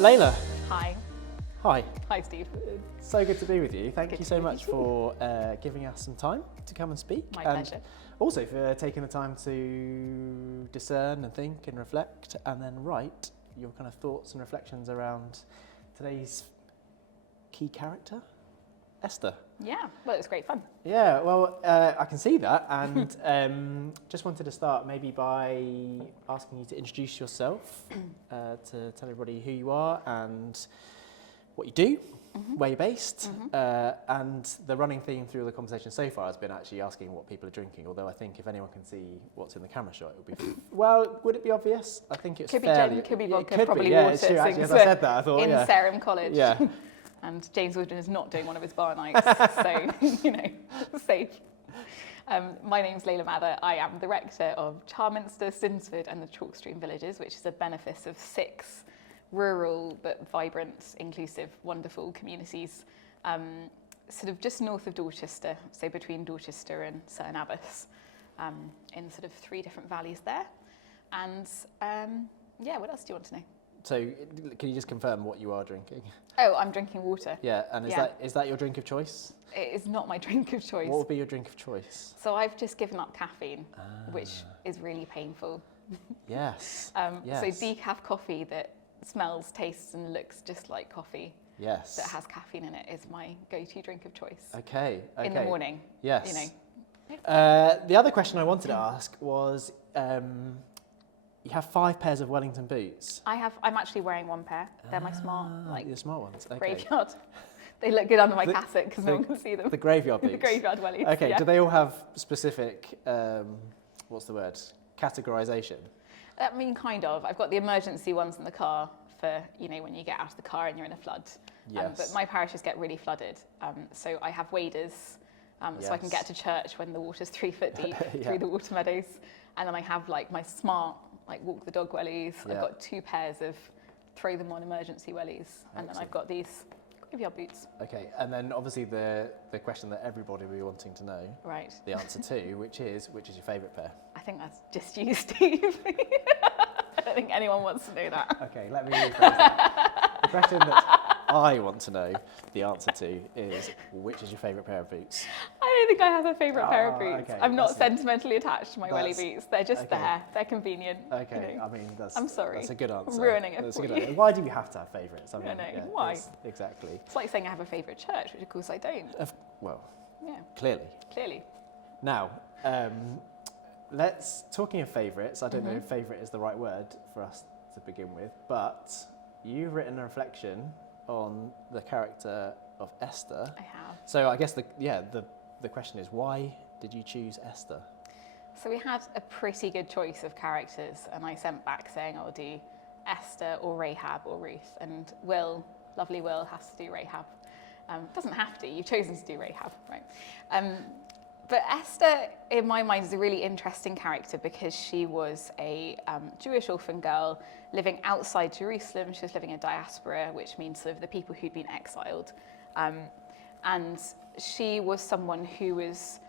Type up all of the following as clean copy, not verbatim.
Leila. Hi. Hi. Hi, Steve. So good to be with you. Thank Good you to so be with much you. for giving us some time to come and speak. My and pleasure. Also for taking the time to discern and think and reflect and then write your kind of thoughts and reflections around today's key character, Esther. Yeah, well, it was great fun. Yeah, well, I can see that, and just wanted to start maybe by asking you to introduce yourself, to tell everybody who you are and what you do, where you're based, and the running theme through the conversation so far has been actually asking what people are drinking, although I think if anyone can see what's in the camera shot, it would be, well, would it be obvious? I think it's Could be fairly... gin, could be it vodka, could probably be, yeah, water. it's true, actually, as things I said that, I thought, in yeah. Sarum College. Yeah. And James Woodman is not doing one of his bar nights, so, you know, safe. My name's Leila Mather. I am the Rector of Charminster, Stinsford and the Chalk Stream Villages, which is a benefice of 6 rural but vibrant, inclusive, wonderful communities, sort of just north of Dorchester, so between Dorchester and Sutton Abbas, in sort of 3 different valleys there. And yeah, what else do you want to know? So, can you just confirm what you are drinking? Oh, I'm drinking water. Yeah, and is that your drink of choice? It is not my drink of choice. What would be your drink of choice? So I've just given up caffeine, which is really painful. Yes. So decaf coffee that smells, tastes and looks just like coffee Yes. that has caffeine in it is my go-to drink of choice. Okay. In the morning. Yes. You know. The other question I wanted to ask was, you have 5 pairs of Wellington boots. I'm actually wearing 1 pair. They're my smart, The smart ones. Okay. graveyard. They look good under my cassock because no one can see them. The graveyard boots. The graveyard wellies. Okay. Yeah. Do they all have specific, what's the word? Categorization? I mean, kind of. I've got the emergency ones in the car for, you know, when you get out of the car and you're in a flood. Yes. But my parishes get really flooded. So I have waders, so I can get to church when the water's 3 foot deep through the water meadows. And then I have like my smart, like walk the dog wellies. Yeah. I've got 2 pairs of throw them on emergency wellies. And then I've got these graveyard boots. Okay. And then obviously the question that everybody will be wanting to know. Right. The answer to, which is your favourite pair? I think that's just you, Steve. I don't think anyone wants to know that. Okay, let me rephrase that. The question that I want to know the answer to is, which is your favourite pair of boots? I don't think I have a favourite pair of boots. Okay, I'm not that's sentimentally attached to my welly boots. They're just okay. there. They're convenient. Okay, You know. I mean, I'm sorry. That's a good answer. I'm ruining it That's for a good you. answer. Why do you have to have favourites? I mean, know. Why? Exactly. It's like saying I have a favourite church, which of course I don't. Well, Yeah, clearly. Now, talking of favourites, I don't know if favourite is the right word for us to begin with, but you've written a reflection on the character of Esther. I have. So I guess the question is, why did you choose Esther? So we had a pretty good choice of characters, and I sent back saying I'll do Esther or Rahab or Ruth, and Will, lovely Will, has to do Rahab. Doesn't have to, you've chosen to do Rahab, right? But Esther, in my mind, is a really interesting character because she was a Jewish orphan girl living outside Jerusalem. She was living in diaspora, which means sort of the people who'd been exiled. And she was someone who was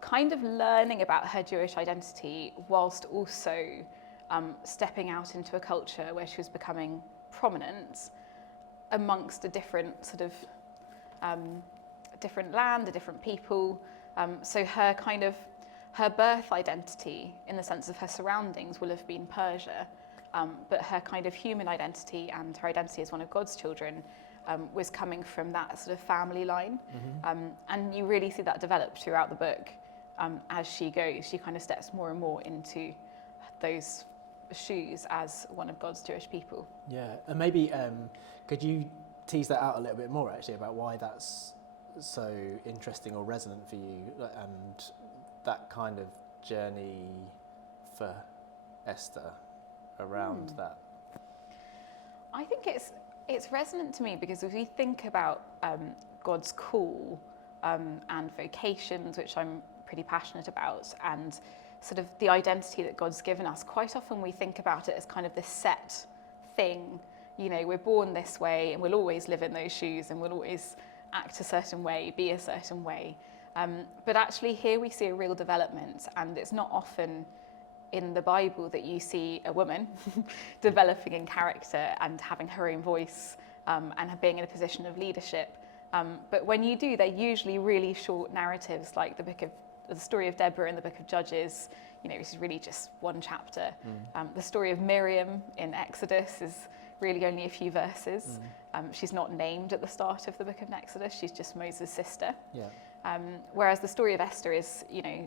kind of learning about her Jewish identity whilst also stepping out into a culture where she was becoming prominent amongst a different sort of different land, a different people. So her birth identity, in the sense of her surroundings, will have been Persia, but her kind of human identity and her identity as one of God's children was coming from that sort of family line. And you really see that develop throughout the book. As she goes, she kind of steps more and more into those shoes as one of God's Jewish people. Yeah, and maybe could you tease that out a little bit more, actually, about why that's so interesting or resonant for you, and that kind of journey for Esther around that? I think it's resonant to me because if we think about God's call and vocations, which I'm pretty passionate about, and sort of the identity that God's given us, quite often we think about it as kind of this set thing. You know, we're born this way and we'll always live in those shoes and we'll always act a certain way, be a certain way. But actually here we see a real development, and it's not often in the Bible that you see a woman developing in character and having her own voice and being in a position of leadership. But when you do, they're usually really short narratives, like the story of Deborah in the book of Judges, which is really just one chapter. The story of Miriam in Exodus is really only a few verses. She's not named at the start of the book of Exodus, she's just Moses' sister. Yeah. Whereas the story of Esther is,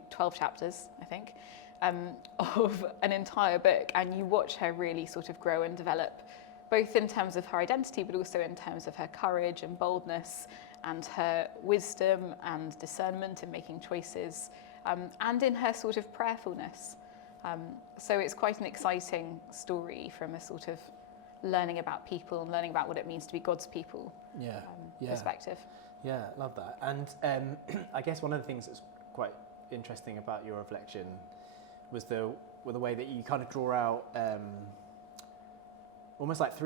12 chapters, I think, of an entire book, and you watch her really sort of grow and develop, both in terms of her identity, but also in terms of her courage and boldness and her wisdom and discernment in making choices, and in her sort of prayerfulness. So it's quite an exciting story from a sort of learning about people and learning about what it means to be God's people perspective. Yeah, love that. And I guess one of the things that's quite interesting about your reflection was the way that you kind of draw out almost like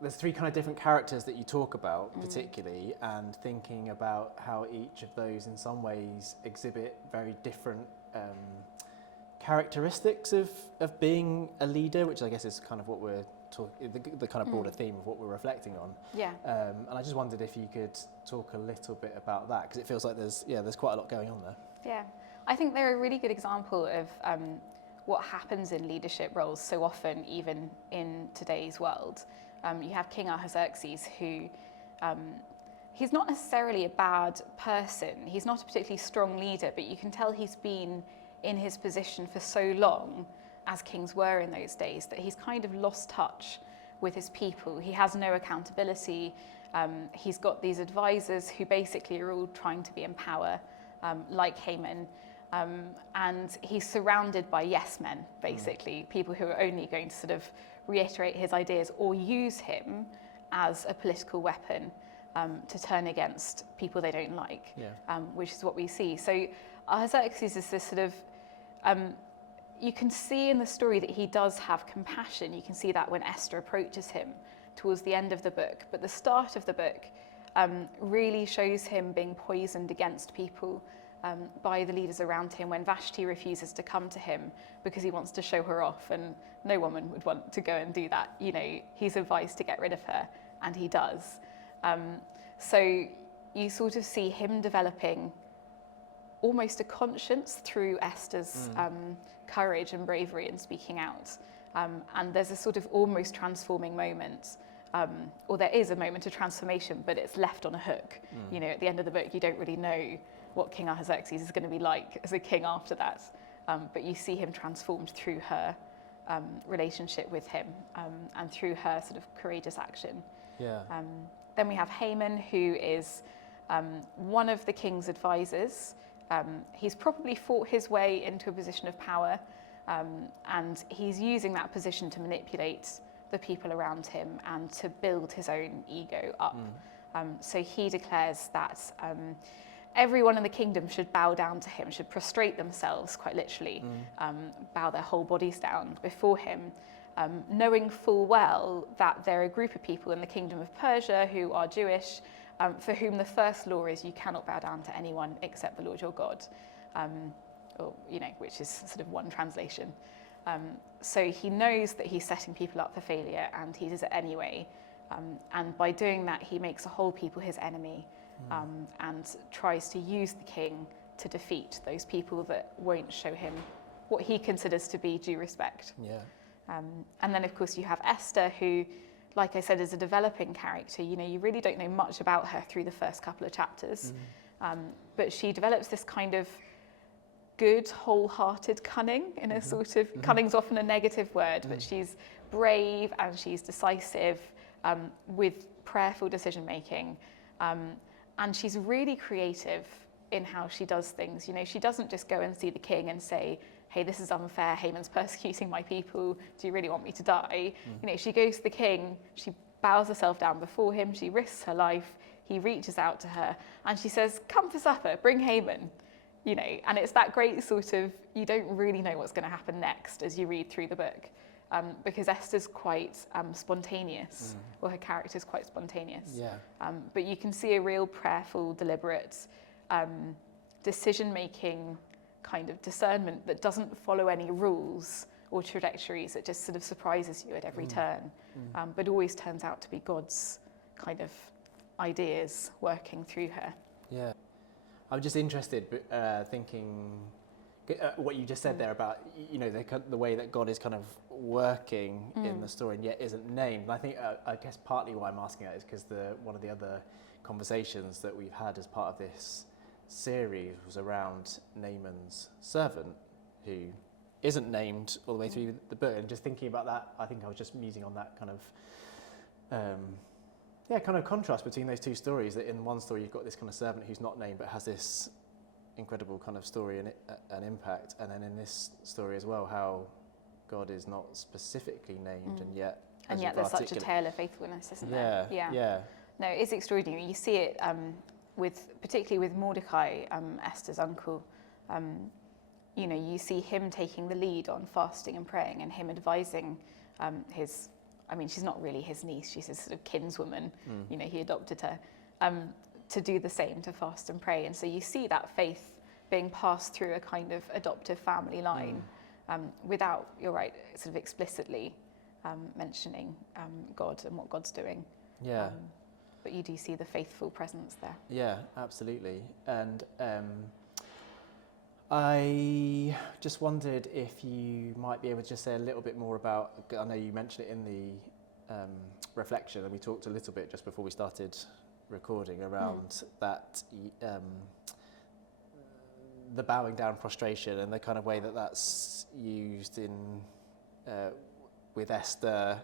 there's three kind of different characters that you talk about particularly, and thinking about how each of those in some ways exhibit very different characteristics of being a leader, which I guess is kind of what we're talking, the kind of broader theme of what we're reflecting on. Yeah. And I just wondered if you could talk a little bit about that, because it feels like there's quite a lot going on there. Yeah, I think they're a really good example of what happens in leadership roles so often, even in today's world. You have King Ahasuerxes, who he's not necessarily a bad person. He's not a particularly strong leader, but you can tell he's been in his position for so long, as kings were in those days, that he's kind of lost touch with his people. He has no accountability. He's got these advisors who basically are all trying to be in power, like Haman. And he's surrounded by yes men, basically, people who are only going to sort of reiterate his ideas or use him as a political weapon to turn against people they don't like, which is what we see. So Ahasuerxes is this sort of, you can see in the story that he does have compassion. You can see that when Esther approaches him towards the end of the book. But the start of the book really shows him being poisoned against people by the leaders around him, when Vashti refuses to come to him because he wants to show her off, and no woman would want to go and do that. He's advised to get rid of her, and he does. So you sort of see him developing almost a conscience through Esther's courage and bravery in speaking out. And there's a sort of almost transforming moment, or there is a moment of transformation, but it's left on a hook. At the end of the book, you don't really know what King Ahasuerxes is going to be like as a king after that. But you see him transformed through her relationship with him and through her sort of courageous action. Yeah. Then we have Haman, who is one of the king's advisors. He's probably fought his way into a position of power, and he's using that position to manipulate the people around him and to build his own ego up. So he declares that everyone in the kingdom should bow down to him, should prostrate themselves, quite literally, bow their whole bodies down before him, knowing full well that there are a group of people in the kingdom of Persia who are Jewish, for whom the first law is you cannot bow down to anyone except the Lord your God, which is sort of one translation. So he knows that he's setting people up for failure, and he does it anyway. And by doing that, he makes a whole people his enemy, and tries to use the king to defeat those people that won't show him what he considers to be due respect. Yeah. And then, of course, you have Esther, who, like I said, is a developing character. You really don't know much about her through the first couple of chapters, but she develops this kind of good, wholehearted cunning, in a sort of, cunning's often a negative word, but she's brave and she's decisive, with prayerful decision making. And she's really creative in how she does things. She doesn't just go and see the king and say, hey, this is unfair, Haman's persecuting my people, do you really want me to die? She goes to the king, she bows herself down before him, she risks her life, he reaches out to her, and she says, come for supper, bring Haman. And it's that great sort of, you don't really know what's going to happen next as you read through the book, because Esther's quite spontaneous, or her character's quite spontaneous. Yeah. But you can see a real prayerful, deliberate, decision-making kind of discernment that doesn't follow any rules or trajectories. It just sort of surprises you at every turn, but always turns out to be God's kind of ideas working through her. Yeah. I'm just interested, thinking what you just said there about, you know, the way that God is kind of working in the story and yet isn't named. And I think, I guess partly why I'm asking that is because one of the other conversations that we've had as part of this series was around Naaman's servant, who isn't named all the way through the book. And just thinking about that, I think I was just musing on that kind of contrast between those two stories, that in one story you've got this kind of servant who's not named but has this incredible kind of story and impact, and then in this story as well, how God is not specifically named and yet there's such a tale of faithfulness, isn't there? Yeah. No, it's extraordinary. You see it particularly with Mordecai, Esther's uncle. You know, you see him taking the lead on fasting and praying, and him advising she's not really his niece, she's his sort of kinswoman, you know, he adopted her, to do the same, to fast and pray. And so you see that faith being passed through a kind of adoptive family line, without, you're right, sort of explicitly mentioning God and what God's doing. Yeah. But you do see the faithful presence there. Yeah, absolutely. And I just wondered if you might be able to just say a little bit more about, I know you mentioned it in the reflection, and we talked a little bit just before we started recording around that, the bowing down prostration and the kind of way that that's used in with Esther.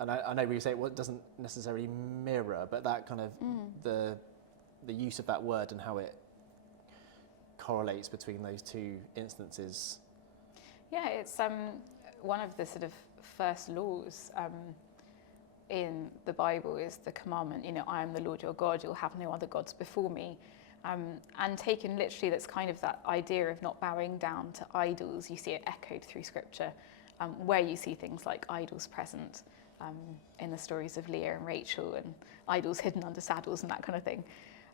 And I know we say it doesn't necessarily mirror, but that kind of the use of that word and how it correlates between those two instances. Yeah, it's one of the sort of first laws in the Bible is the commandment, you know, I am the Lord your God, you'll have no other gods before me. And taken literally, that's kind of that idea of not bowing down to idols. You see it echoed through scripture, where you see things like idols present in the stories of Leah and Rachel, and idols hidden under saddles and that kind of thing.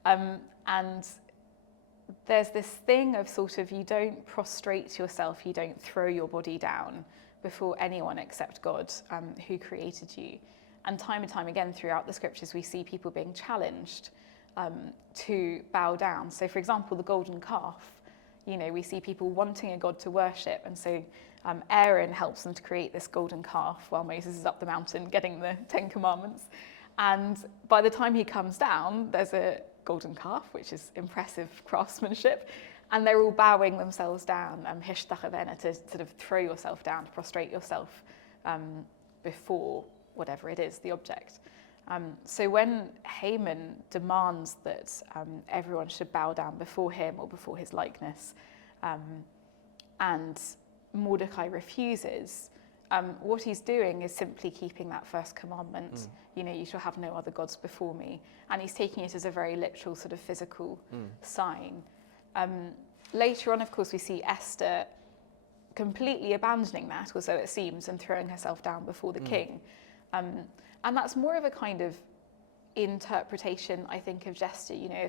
And there's this thing of sort of, you don't prostrate yourself, you don't throw your body down before anyone except God, who created you. And time again throughout the scriptures, we see people being challenged to bow down. So for example, the golden calf, you know, we see people wanting a God to worship. And so Aaron helps them to create this golden calf while Moses is up the mountain getting the 10 Commandments. And by the time he comes down, there's a golden calf, which is impressive craftsmanship. And they're all bowing themselves down, to sort of throw yourself down, to prostrate yourself before whatever it is, the object. So when Haman demands that everyone should bow down before him or before his likeness, and Mordecai refuses, what he's doing is simply keeping that first commandment, you know, you shall have no other gods before me. And he's taking it as a very literal sort of physical sign. Later on, of course, we see Esther completely abandoning that, or so it seems, and throwing herself down before the king. And that's more of a kind of interpretation, I think, of gesture. You know,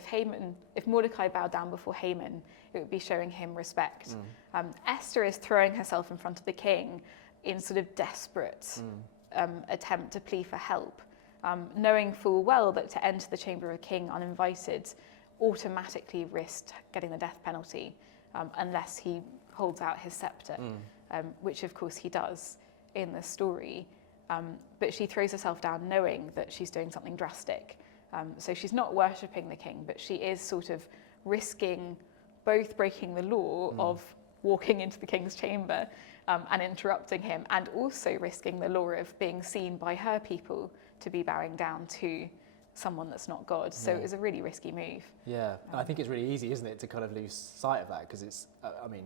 if Mordecai bowed down before Haman, it would be showing him respect. Esther is throwing herself in front of the king in sort of desperate attempt to plead for help, knowing full well that to enter the chamber of a king uninvited automatically risked getting the death penalty, unless he holds out his scepter, which of course he does in the story. But she throws herself down knowing that she's doing something drastic. So she's not worshipping the king, but she is sort of risking both breaking the law of walking into the king's chamber and interrupting him, and also risking the law of being seen by her people to be bowing down to someone that's not God. So it was a really risky move. Yeah, and I think it's really easy, isn't it, to kind of lose sight of that, because it's, I mean,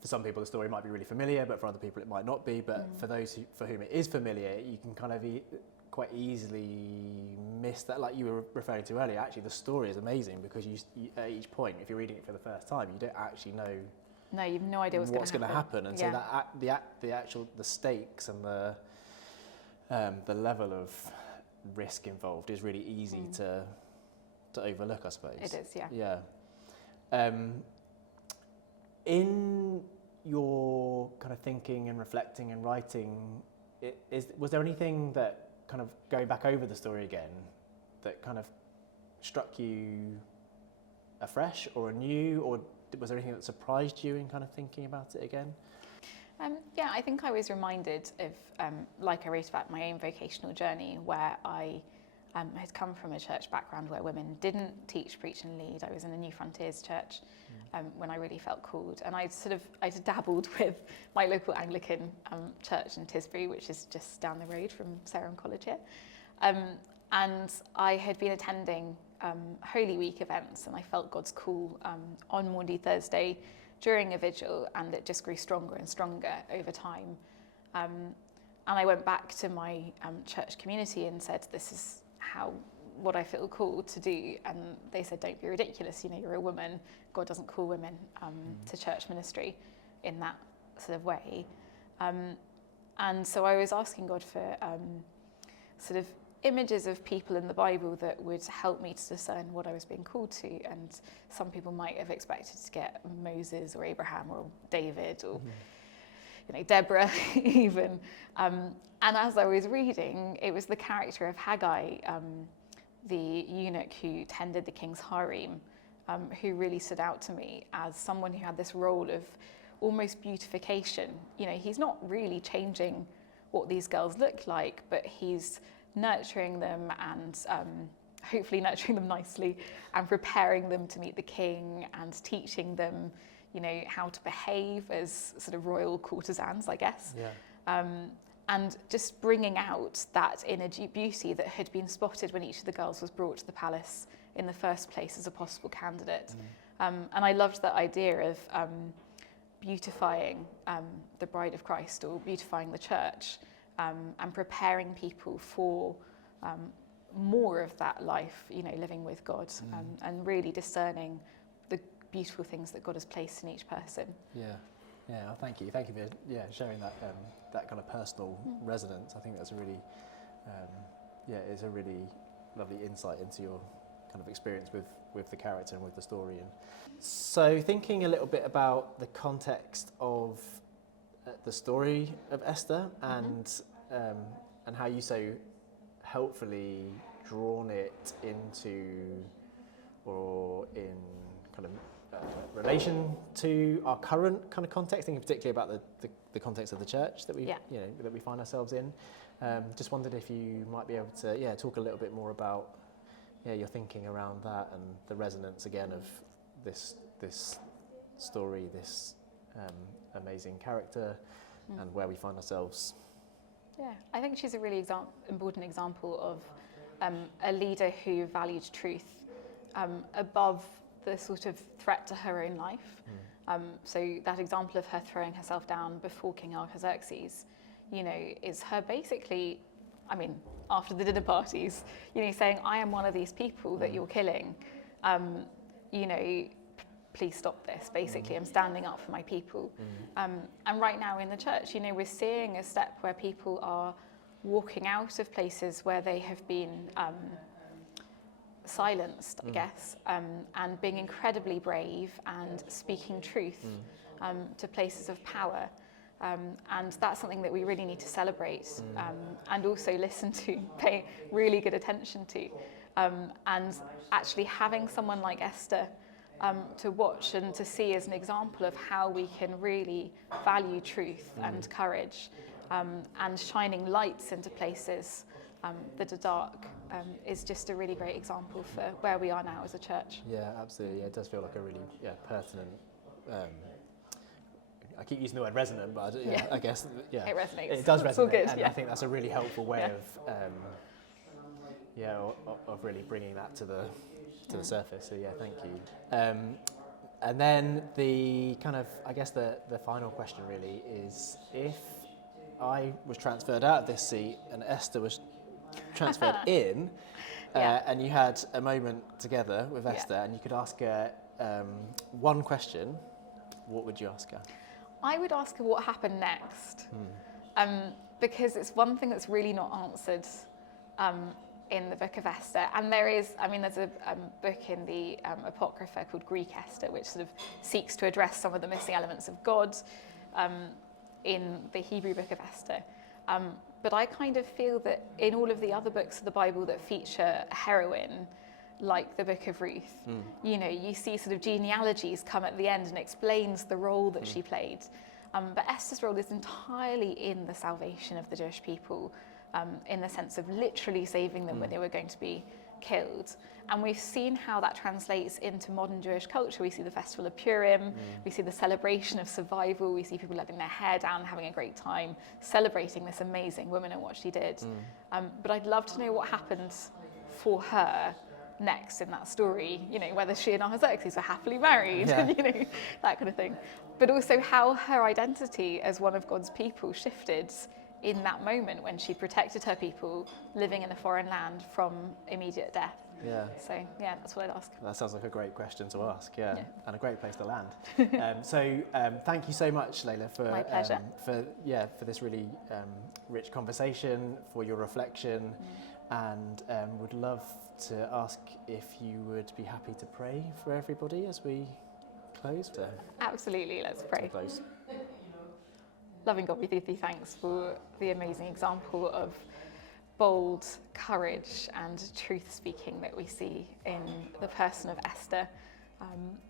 for some people the story might be really familiar, but for other people it might not be. But for those for whom it is familiar, you can kind of quite easily miss that. Like you were referring to earlier, actually the story is amazing, because you at each point, if you're reading it for the first time, you don't actually know. No, you have no idea what's going to happen. And so that the stakes and the level of risk involved is really easy to overlook, I suppose. It is, yeah. Yeah. In your kind of thinking and reflecting and writing, was there anything that kind of going back over the story again that kind of struck you afresh or anew, or was there anything that surprised you in kind of thinking about it again? Yeah, I think I was reminded of, like I wrote about my own vocational journey, where I had come from a church background where women didn't teach, preach and lead. I was in a New Frontiers church when I really felt called. And I dabbled with my local Anglican church in Tisbury, which is just down the road from Sarum College here. And I had been attending Holy Week events, and I felt God's call on Maundy Thursday during a vigil, and it just grew stronger and stronger over time. And I went back to my church community and said, this is what I feel called to do. And they said, don't be ridiculous, you're a woman. God doesn't call women to church ministry in that sort of way. And so I was asking God for sort of images of people in the Bible that would help me to discern what I was being called to. And some people might have expected to get Moses or Abraham or David or Deborah even. And as I was reading, it was the character of Haggai, the eunuch who tended the king's harem, who really stood out to me as someone who had this role of almost beautification. He's not really changing what these girls look like, but he's nurturing them and hopefully nurturing them nicely and preparing them to meet the king and teaching them, how to behave as sort of royal courtesans, I guess. Yeah. And just bringing out that inner beauty that had been spotted when each of the girls was brought to the palace in the first place as a possible candidate. And I loved that idea of beautifying the bride of Christ, or beautifying the church, and preparing people for more of that life, living with God, and really discerning the beautiful things that God has placed in each person. Yeah, well, thank you for sharing that that kind of personal resonance. I think that's a really it's a really lovely insight into your kind of experience with the character and with the story. And so, thinking a little bit about the context of the story of Esther and how you so helpfully drawn it into, or in kind of relation to our current kind of context, thinking particularly about the context of the church that we that we find ourselves in. Just wondered if you might be able to talk a little bit more about your thinking around that and the resonance again of this story, this amazing character, and where we find ourselves. Yeah, I think she's a really important example of a leader who valued truth above the sort of threat to her own life. So that example of her throwing herself down before King Artaxerxes, is her basically, after the dinner parties, saying, I am one of these people that you're killing. Please stop this, basically. I'm standing up for my people. And right now in the church, we're seeing a step where people are walking out of places where they have been silenced, I guess, and being incredibly brave and speaking truth to places of power. And that's something that we really need to celebrate and also listen to, pay really good attention to. And actually having someone like Esther to watch and to see as an example of how we can really value truth and courage, and shining lights into places that are dark, is just a really great example for where we are now as a church. Yeah, absolutely. It does feel like a really pertinent. I keep using the word resonant, but I guess it resonates. It does resonate, it's all good, and I think that's a really helpful way of really bringing that to the surface. So thank you. And then the kind of, I guess the final question really is, if I was transferred out of this seat and Esther was transferred in, and you had a moment together with Esther, and you could ask her one question, what would you ask her? I would ask her what happened next, because it's one thing that's really not answered in the book of Esther. And there's a book in the Apocrypha called Greek Esther, which sort of seeks to address some of the missing elements of God in the Hebrew book of Esther. But I kind of feel that in all of the other books of the Bible that feature a heroine, like the book of Ruth, you see sort of genealogies come at the end and explains the role that she played. But Esther's role is entirely in the salvation of the Jewish people, in the sense of literally saving them when they were going to be killed. And we've seen how that translates into modern Jewish culture. We see the Festival of Purim, we see the celebration of survival, we see people letting their hair down, having a great time, celebrating this amazing woman and what she did. But I'd love to know what happened for her next in that story, whether she and Artaxerxes were happily married, and, that kind of thing. But also how her identity as one of God's people shifted in that moment when she protected her people living in a foreign land from immediate death. Yeah. So yeah, that's what I'd ask. That sounds like a great question to ask, and a great place to land. Thank you so much, Leila, for my pleasure. For this really rich conversation, for your reflection, and would love to ask if you would be happy to pray for everybody as we close. Absolutely, let's pray. Close. Loving God, we do thee thanks for the amazing example of bold courage and truth speaking that we see in the person of Esther,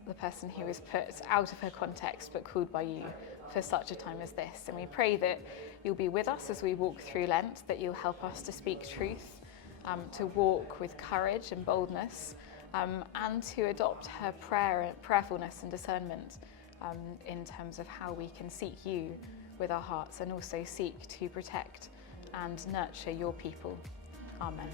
the person who was put out of her context but called by you for such a time as this. And we pray that you'll be with us as we walk through Lent, that you'll help us to speak truth, to walk with courage and boldness, and to adopt her prayerfulness and discernment in terms of how we can seek you with our hearts and also seek to protect and nurture your people. Amen.